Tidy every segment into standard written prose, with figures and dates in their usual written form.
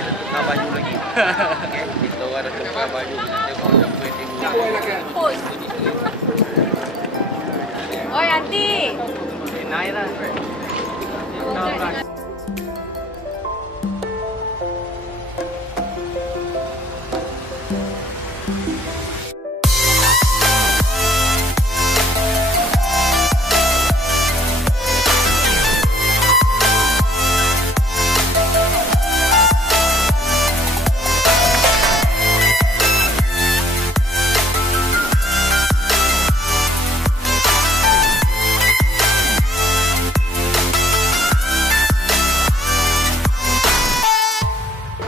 pakai tukar baju lagi. Okay, kita ada tukar baju. Nanti mau sampai tengok. Oi, Anti. Naik lah.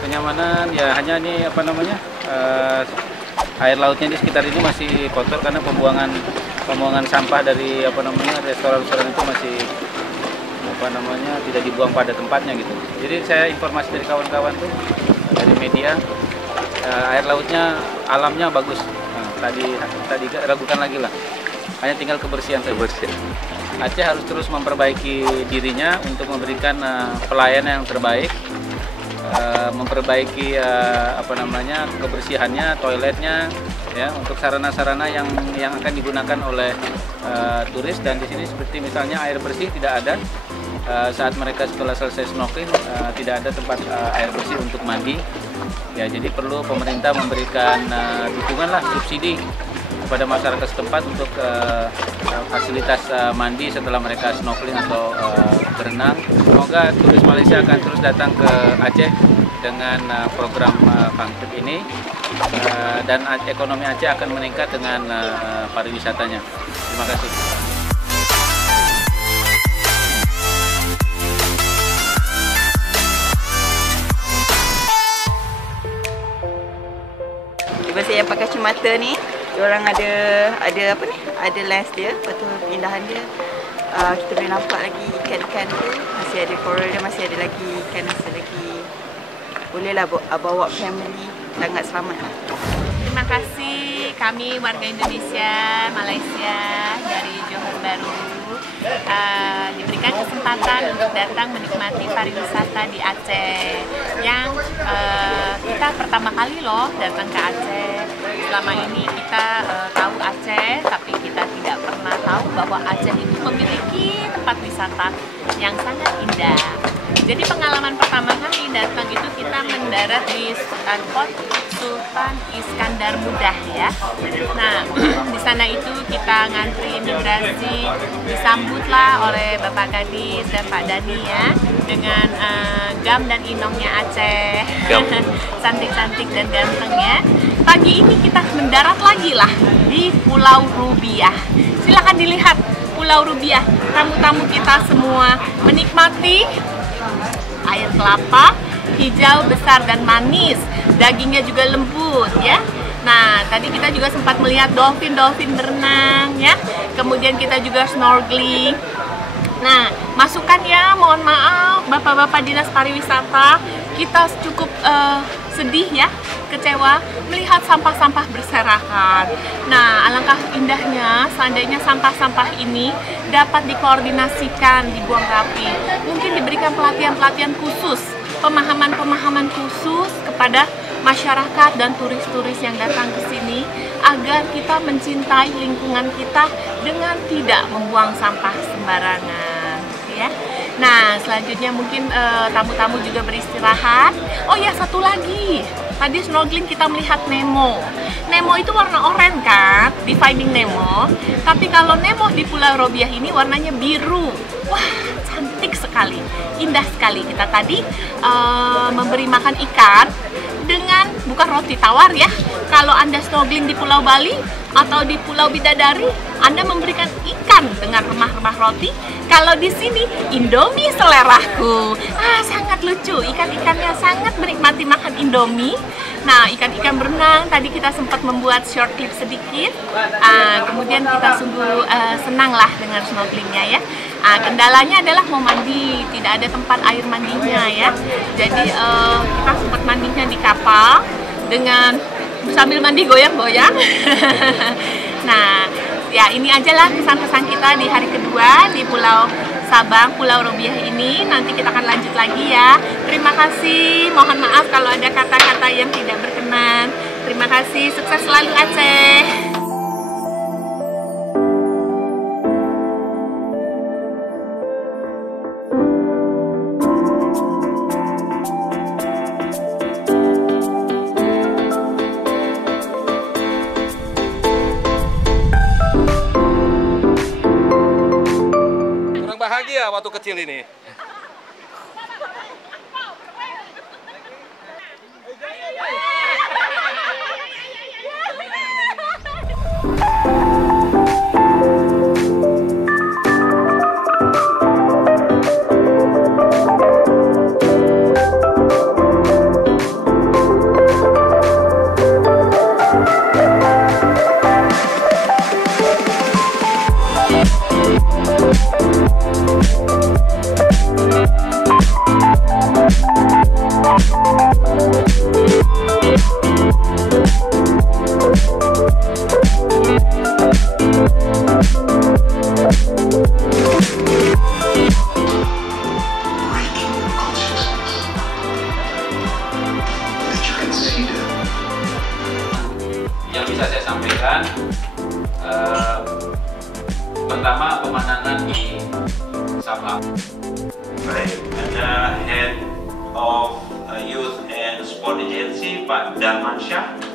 Kenyamanan ya hanya ini apa namanya air lautnya di sekitar ini masih kotor karena pembuangan sampah dari apa namanya restoran-restoran itu masih apa namanya tidak dibuang pada tempatnya gitu. Jadi saya informasi dari kawan-kawan tuh dari media air lautnya alamnya bagus. Nah, tadi ragukan lagi lah. Hanya tinggal kebersihan saja. Aceh harus terus memperbaiki dirinya untuk memberikan pelayanan yang terbaik. Memperbaiki apa namanya kebersihannya, toiletnya, ya untuk sarana-sarana yang akan digunakan oleh turis. Dan di sini seperti misalnya air bersih tidak ada saat mereka setelah selesai snorkeling, tidak ada tempat air bersih untuk mandi. Ya jadi perlu pemerintah memberikan dukungan lah, subsidi kepada masyarakat setempat untuk fasilitas mandi setelah mereka snorkeling atau berenang. Semoga turis Malaysia akan terus datang ke Aceh dengan program Pangkep ini dan ekonomi Aceh akan meningkat dengan pariwisatanya. Terima kasih. Tiba saya pakai kacamata ni, diorang ada apa ni? Ada lens dia, lepas tu keindahan dia. Kita boleh nampak lagi ikan-ikan tu, masih ada coral dia, masih ada lagi ikan, masih lagi. Bolehlah bawa family, sangat selamat lah. Terima kasih kami warga Indonesia, Malaysia dari Johor Bahru diberikan kesempatan untuk datang menikmati pariwisata di Aceh yang kita pertama kali loh datang ke Aceh. Selama ini kita tahu Aceh, tapi kita tidak pernah tahu bahwa Aceh itu memiliki tempat wisata yang sangat indah. Jadi pengalaman pertama kali datang itu kita mendarat di Sultan Iskandar Muda ya. Nah, di sana itu kita ngantri imigrasi, disambutlah oleh Bapak Kadis dan Pak Dani ya dengan Gam dan Inongnya Aceh. Cantik-cantik dan gantengnya. Pagi ini kita mendarat lagi lah di Pulau Rubiah. Silakan dilihat Pulau Rubiah. Tamu-tamu kita semua menikmati air kelapa hijau besar dan manis, dagingnya juga lembut ya. Nah, tadi kita juga sempat melihat dolphin berenang ya. Kemudian kita juga snorkeling. Nah, masukan ya, mohon maaf Bapak-bapak Dinas Pariwisata, kita cukup sedih ya, kecewa melihat sampah-sampah berserakan. Nah, alangkah indahnya seandainya sampah-sampah ini dapat dikoordinasikan, dibuang rapi. Mungkin diberikan pelatihan-pelatihan khusus, pemahaman-pemahaman khusus kepada masyarakat dan turis-turis yang datang ke sini agar kita mencintai lingkungan kita dengan tidak membuang sampah sembarangan ya. Nah, selanjutnya mungkin tamu-tamu juga beristirahat. Oh ya, satu lagi. Tadi snorkeling kita melihat Nemo. Nemo itu warna oranye kan di Finding Nemo. Tapi kalau Nemo di Pulau Rubiah ini warnanya biru. Wah, cantik sekali. Indah sekali. Kita tadi memberi makan ikan dengan bukan roti tawar ya. Kalau Anda snorkeling di Pulau Bali atau di Pulau Bidadari, Anda memberikan ikan dengan remah-remah roti. Kalau di sini Indomie seleraku. Sangat lucu. Ikan-ikannya sangat menikmati makan Indomie. Nah, ikan-ikan berenang. Tadi kita sempat membuat short clip sedikit. Kemudian kita sungguh senang lah dengan snorkelingnya ya. Kendalanya adalah mau mandi, tidak ada tempat air mandinya ya. Jadi kita sempat mandinya di kapal dengan sambil mandi goyang-goyang. Nah, ya ini aja lah kesan-kesan kita di hari kedua di Pulau Sabang, Pulau Robiah ini. Nanti kita akan lanjut lagi ya. Terima kasih, mohon maaf kalau ada kata-kata yang tidak berkenan. Terima kasih, sukses selalu Aceh. Bahagia waktu kecil ini. Yang bisa saya sampaikan, pertama pemandangan di Sabang. Baik, ada Head of Youth and Sport Agency Pak Darmansyah.